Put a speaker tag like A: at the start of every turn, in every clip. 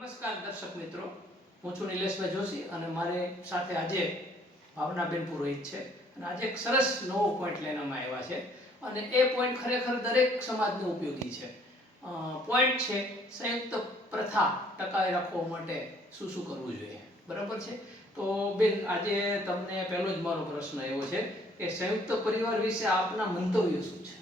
A: નમસ્કાર દર્શક મિત્રો. હું છું નિલેશભાઈ જોશી અને મારે સાથે આજે ભાવનાબેન પુરોહિત છે. અને આજે એક સરસ નવો પોઈન્ટ લઈને આવ્યા છે. અને એ પોઈન્ટ ખરેખર દરેક સમાજને ઉપયોગી છે. પોઈન્ટ છે સંયુક્ત પ્રથા ટકાવી રાખવા માટે શું શું કરવું જોઈએ? બરાબર છે? તો બેન, આજે તમને પહેલો જ મારો પ્રશ્ન એવો છે કે સંયુક્ત પરિવાર વિશે આપના મંતવ્યો શું છે?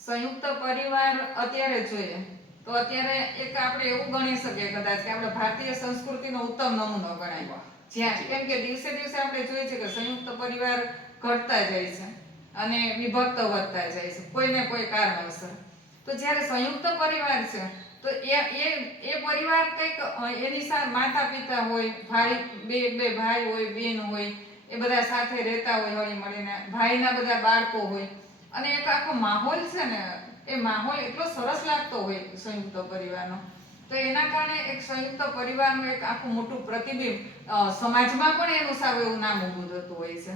B: સંયુક્ત પરિવાર અત્યારે જોઈએ. તો અત્યારે એક આપણે એવું ગણી શકીએ કદાચ કે આપણે ભારતીય સંસ્કૃતિનો ઉત્તમ નમૂનો ગણાય જ્યાં કેમ કે દિવસે દિવસે આપણે જોઈએ છે કે સંયુક્ત પરિવાર ઘટતા જાય છે અને વિભક્ત વધતા જાય છે કોઈને કોઈ કારણોસર. તો જ્યારે સંયુક્ત પરિવાર છે તો એ એ એ પરિવાર કંઈક એની સાથે માતા પિતા હોય ભાઈ બે બે ભાઈ હોય બેન હોય એ બધા સાથે રહેતા હોય હળી મળીને ભાઈના બધા બાળકો હોય. અને એક આખો માહોલ છે ને એ માહોલ એટલો સરસ લાગતો હોય સંયુક્ત પરિવારનો. તો એના કારણે એક સંયુક્ત પરિવારનું એક આખું મોટું પ્રતિબિંબ સમાજમાં પણ એનું સારું એવું નામ ઊભું થતું હોય છે.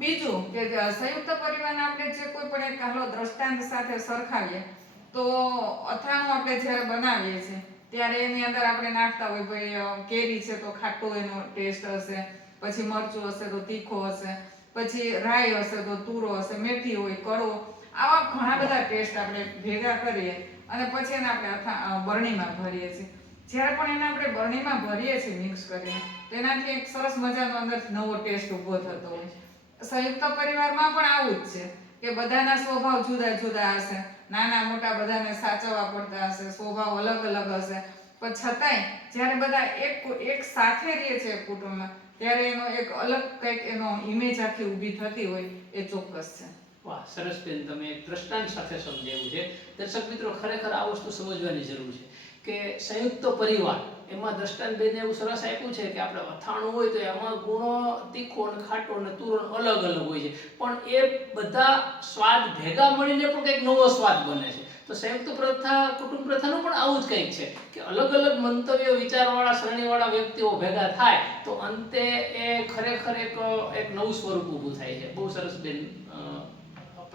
B: બીજું કે સંયુક્ત પરિવારને આપણે જે કોઈ પણ એક હાલો દ્રષ્ટાંત સાથે સરખાવીએ, તો અથાણું આપણે જ્યારે બનાવીએ છીએ, ત્યારે એની અંદર આપણે નાખતા હોય, ભાઈ કેરી છે તો ખાટું એનો ટેસ્ટ હશે, પછી મરચું હશે તો તીખો હશે, પછી રાઈ હશે તો તુરો હશે, મેથી હોય, કડવો આવા ઘણા બધા ટેસ્ટ આપણે ભેગા કરીએ અને પછી એને આપણે બરણીમાં ભરીએ છીએ. જ્યારે પણ એને આપણે બરણીમાં ભરીએ છીએ મિક્સ કરીને તેનાથી એક સરસ મજાનો અંદર નવો ટેસ્ટ ઊભો થતો હોય છે. સંયુક્ત પરિવારમાં પણ આવું જ છે કે બધાના સ્વભાવ જુદા જુદા હશે, નાના મોટા બધાને સાચવવા પડતા હશે, સ્વભાવ અલગ અલગ હશે. પણ છતાંય જ્યારે બધા એક એક સાથે રહે છે કુટુંબમાં, ત્યારે એનો એક અલગ કંઈક એનો ઇમેજ આખી ઊભી થતી હોય એ ચોક્કસ છે.
A: વાહ, સરસ બેન, તમે એક દ્રષ્ટાંત સાથે સમજાવ્યું છે. દર્શક મિત્રો, ખરેખર આ વસ્તુ સમજવાની જરૂર છે કે સંયુક્ત પરિવાર, એમાં દ્રષ્ટાંત બેને એવું સરસ આપ્યું છે કે આપણે અથાણું હોય તો એમાં ગુણો તીખો અને ખાટો અને તુરણ અલગ અલગ હોય છે. પણ એ બધા સ્વાદ ભેગા મળીને પણ કંઈક નવો સ્વાદ બને છે. તો સંયુક્ત પ્રથા, કુટુંબ પ્રથાનું પણ આવું જ કંઈક છે કે અલગ અલગ મંતવ્યો, વિચારવાળા, શ્રેણીવાળા વ્યક્તિઓ ભેગા થાય તો અંતે એ ખરેખર એક એક નવું સ્વરૂપ ઊભું થાય છે. બહુ સરસ બેન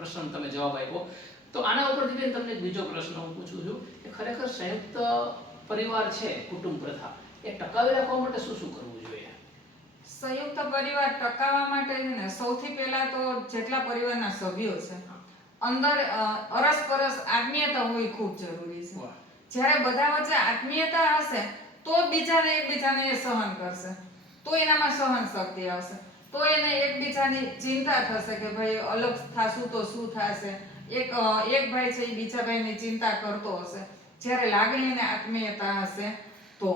A: પ્રશ્ન તમે જવાબ આપ્યો. તો આના ઉપરથી બેન તમને બીજો પ્રશ્ન હું પૂછું છું કે ખરેખર સંયુક્ત પરિવાર છે કુટુંબ પ્રથા એ ટકાવી રાખવા માટે શું શું કરવું જોઈએ?
B: સંયુક્ત પરિવાર ટકાવવા માટે ને સૌથી પહેલા તો જેટલા પરિવારના સભ્યો છે અંદર અરસપરસ આત્મીયતા હોવી ખૂબ જરૂરી છે. જ્યારે બધા વચ્ચે આત્મીયતા હશે તો બીજાને એકબીજાને સહન કરશે તો એનામાં સહન શક્તિ આવશે. તો એને એકબીજાની ચિંતા થશે કે ભાઈ અલગ થાશું તો શું થશે? એક એક ભાઈ છે એ બીજા ભાઈની ચિંતા કરતો હશે. જ્યારે લાગણી અને આત્મીયતા હશે, તો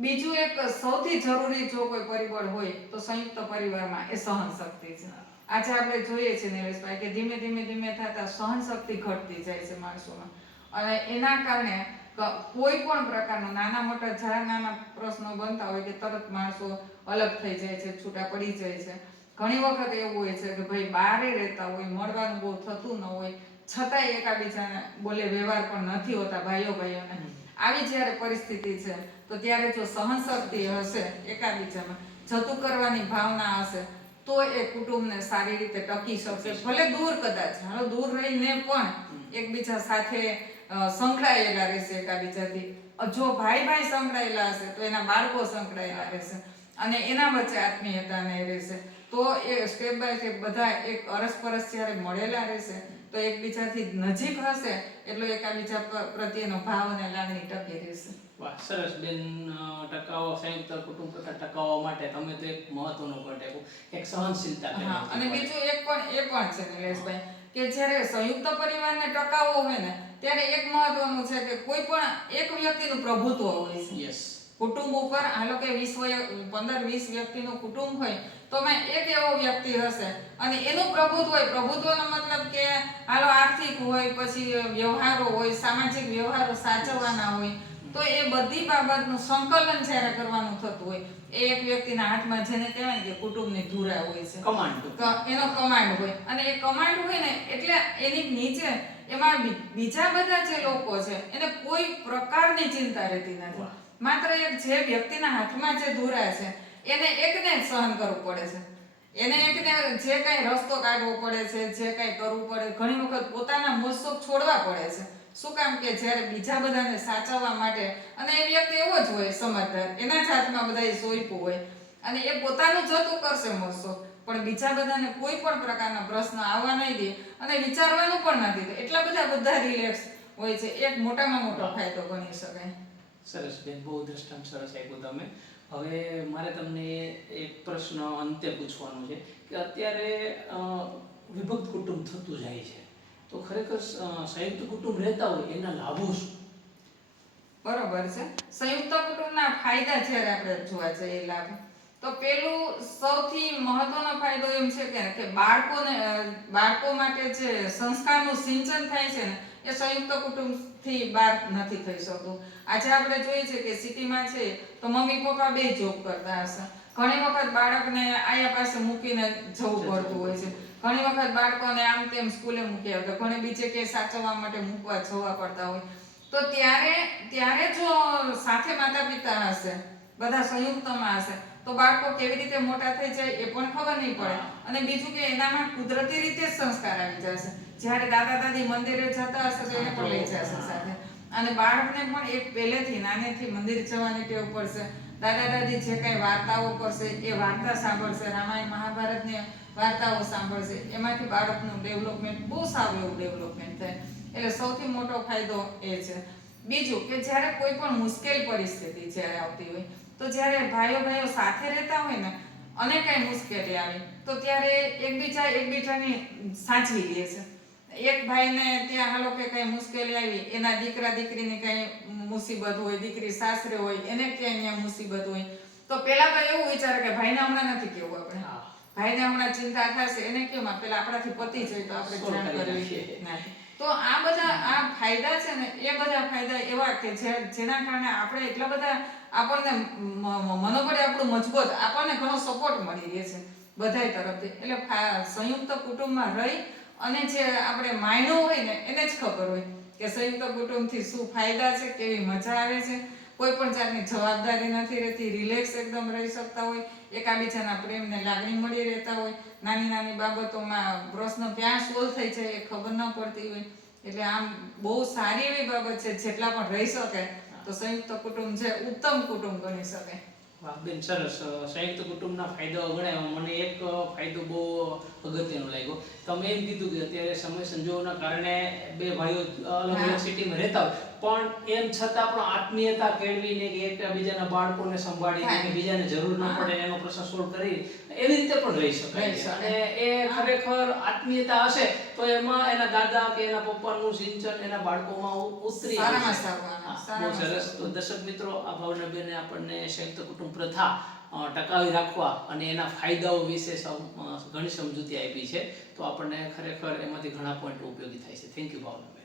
B: બીજું એક સૌથી જરૂરી જો કોઈ પરિબળ હોય, તો સંયુક્ત પરિવારમાં એ સહન શક્તિ છે. આજે આપણે જોઈએ છીએ નિલેશભાઈ કે ધીમે ધીમે ધીમે થતા સહન શક્તિ ઘટતી જાય છે માણસોમાં. અને એના કારણે કોઈ પણ પ્રકારનો નાના મોટા જરા નાના પ્રશ્નો બનતા હોય કે તરત માણસો અલગ થઈ જાય છે છૂટા પડી જાય છે. ઘણી વખત એવું હોય છે કે ભાઈ બારે રહેતા હોય મળવાનું બહુ થતું ન હોય છતાંય એકાબીજાને બોલે વ્યવહાર પણ નથી હોતા ભાઈઓ ભાઈઓને. આવી જ્યારે પરિસ્થિતિ છે તો ત્યારે જો સહન શક્તિ હશે એકાબીજામાં જતું કરવાની ભાવના હશે તો એ કુટુંબને સારી રીતે ટકી શકશે. ભલે દૂર કદાચ હાલો દૂર રહીને પણ એકબીજા સાથે સંકળાયેલા રહેશે એકાબીજાથી જો ભાઈ ભાઈ સંકળાયેલા હશે તો એના બાળકો સંકળાયેલા રહેશે અને એના વચ્ચે આત્મીયતા ને રહેશે. તો એ સ્ટેપ બાય સ્ટેપ બધા એક અરસપરસ જ્યારે મળેલા રહેશે તો એકબીજાથી નજીક હશે એટલો એકાબીજા પ્રત્યેનો ભાવ અને લાગણી ટકી રહેશે.
A: વાહ સરસ બેન ટકાવો સંયુક્ત કુટુંબ તથા ટકાવવા માટે તમે તો એક મહત્વનો આપ્યો. એક સહનશીલતા
B: અને બીજું એક પણ એ પણ છે નિલેશભાઈ કે જ્યારે સંયુક્ત પરિવારને ટકાવવો હોય ને ત્યારે એક મહત્વનું છે કે કોઈ પણ એક વ્યક્તિનું પ્રભુત્વ હોય છે.
A: યસ
B: કુટુંબ ઉપર હાલો કે વીસ વય પંદર વીસ વ્યક્તિનું કુટુંબ હોય તો મેં એક એવો વ્યક્તિ હશે. અને એનું પ્રભુત્વ હોય. પ્રભુત્વનો મતલબ કે હાલો આર્થિક હોય પછી વ્યવહારો હોય સામાજિક વ્યવહારો સાચવવાના હોય તો એ બધી બાબતનું સંકલન જ્યારે કરવાનું થતું હોય એ એક વ્યક્તિના હાથમાં જેને કહેવાય કે કુટુંબની ધુરા હોય છે.
A: કમાન્ડ
B: તો એનો કમાન્ડ હોય. અને એ કમાન્ડ હોય ને એટલે એની નીચે એમાં બીજા બધા જે લોકો છે એને કોઈ પ્રકારની ચિંતા રહેતી નથી. માત્ર એક જે વ્યક્તિના હાથમાં જે દોરા છે એને એકને જ સહન કરવું પડે છે. એને એકને જે કઈ રસ્તો કાઢવો પડે છે જે કઈ કરવું પડે ઘણી વખત પોતાના મોજશોખ છોડવા પડે છે. શું કામ કે જ્યારે બીજા બધાને સાચવવા માટે અને એ વ્યક્તિ એવો જ હોય સમજદાર એના જ હાથમાં બધા સોંપ્યું હોય. અને એ પોતાનું જતું કરશે મોસો પણ બીજા બધાને કોઈ પણ પ્રકારના પ્રશ્ન આવવા નહીં દે અને વિચારવાનું પણ નથી દે. એટલા બધા બધા રિલેક્સ હોય છે. એક મોટામાં મોટો ફાયદો ગણી શકાય.
A: સરસ બેન બહુ દ્રષ્ટાંત સરસ આપ્યું તમે. હવે મારે તમને એક પ્રશ્ન અંતે પૂછવાનો છે કે અત્યારે વિભક્ત કુટુંબ થતું જાય છે. તો ખરેખર સંયુક્ત કુટુંબ રહેતા હોય એના લાભો શું?
B: બરોબર છે. સંયુક્ત કુટુંબના ફાયદા જ્યારે આપણે જોવા જઈએ લાભ તો પેલું સૌથી મહત્વનો ફાયદો એમ છે કે કે બાળકોને બાળકો માટે જે સંસ્કારનું સિંચન થાય છે ને એ સંયુક્ત કુટુંબથી બહાર નથી થઈ શકતું. આજે આપણે જોઈએ છે કે સિટીમાં છે તો મમ્મી પપ્પા બે જોબ કરતા હશે. ઘણી વખત બાળકને આયા પાસે મૂકીને જવું પડતું હોય છે. ઘણી વખત બાળકોને આમ તેમ સ્કૂલે મૂકી આવતા ઘણી બીજે કે સાચવવા માટે મૂકવા જવા પડતા હોય. તો ત્યારે ત્યારે જો સાથે માતા પિતા હશે બધા સંયુક્તમાં હશે. તો બાળકો કેવી રીતે મોટા થઈ જાય એ પણ ખબર નહીં પડે. અને બીજું કે એનામાં કુદરતી રીતે જ સંસ્કાર આવી જશે જ્યારે દાદા દાદી મંદિરે જતા હશે તો એને પણ લઈ જશે સાથે. અને બાળકને પણ એક પહેલેથી નાનેથી મંદિર જવાની ટેવ પડશે. દાદા દાદી જે કઈ વાર્તાઓ કરશે એ વાર્તા સાંભળશે. રામાયણ મહાભારતની વાર્તાઓ સાંભળશે. એમાંથી બાળકનું ડેવલપમેન્ટ બહુ સારું એવું ડેવલપમેન્ટ થાય. એટલે સૌથી મોટો ફાયદો એ છે. બીજું કે જ્યારે કોઈ પણ મુશ્કેલ પરિસ્થિતિ જ્યારે આવતી હોય તો જ્યારે ભાઈઓ ભાઈઓ સાથે રહેતા હોય ને અને કઈ મુશ્કેલી આવે તો ત્યારે એકબીજા એકબીજાની સાચવી લે છે. એક ભાઈને ત્યાં હાલો કે કઈ મુશ્કેલી આવી એના દીકરા દીકરીની કઈ મુસીબત હોય દીકરી સાસરે હોય એને ક્યાંય અહીંયા મુસીબત હોય તો પેલા તો એવું વિચારે કે ભાઈને હમણાં નથી કેવું આપણે. ભાઈને હમણાં ચિંતા થશે એને કેમ પેલા આપણાથી પતી જાય તો આપણે જાણ કરવી તો આ ફાયદા છે ને, એ બધા ફાયદા એવા કે જે, જેના કારણે આપણે એટલા બધા આપણને મનોબળ આપણું મજબૂત આપણને ઘણો સપોર્ટ મળી રહે છે બધાય તરફથી. એટલે સંયુક્ત કુટુંબમાં રહી અને જે આપણે માયનો હોય ને, એને જ ખબર હોય કે સંયુક્ત કુટુંબથી શું ફાયદા છે, કેવી મજા આવે છે. કોઈ પણ જાતની જવાબદારી નથી રહેતી રિલેક્સ એકદમ રહી શકતા હોય, એકાબીજાના પ્રેમને લાગણી મળી રહેતા હોય નાની નાની બાબતોમાં પ્રશ્ન ક્યાં સોલ્વ થઈ જાય એ ખબર ન પડતી હોય. એટલે આમ બહુ સારી એવી બાબત છે જેટલા પણ રહી શકે તો સંયુક્ત કુટુંબ છે ઉત્તમ કુટુંબ ગણી શકાય
A: બેન સરસ. સંયુક્ત કુટુંબના ફાયદાઓ ગણાય મને એક ફાયદો બહુ અગત્યનો લાગ્યો. તમે એમ કીધું કે અત્યારે સમય સંજોગોના કારણે બે ભાઈઓ અલગ અલગ. સિટીમાં રહેતા હોય. પણ એમ છતાં પણ આત્મીયતા કેળવીને કે એકબીજાના બાળકોને સંભાળીને. કે બીજાને જરૂર ન પડે એનો પ્રશ્ન સોલ્વ કરી એવી રીતે પણ રહી શકાય. અને એ ખરેખર આત્મીયતા હશે તો એમાં એના દાદા કે એના પપ્પાનું સિંચન એના બાળકોમાં ઉતરી સરસ.
B: સારું.
A: તો દર્શક મિત્રો આ ભાવનગરને આપણને સંયુક્ત કુટુંબ પ્રથા ટકાવી રાખવા અને એના ફાયદાઓ વિશે સમ- ઘણી સમજૂતી આપી છે. તો આપણને ખરેખર એમાંથી ઘણા પોઈન્ટ ઉપયોગી થાય છે. Thank you Bhavnaben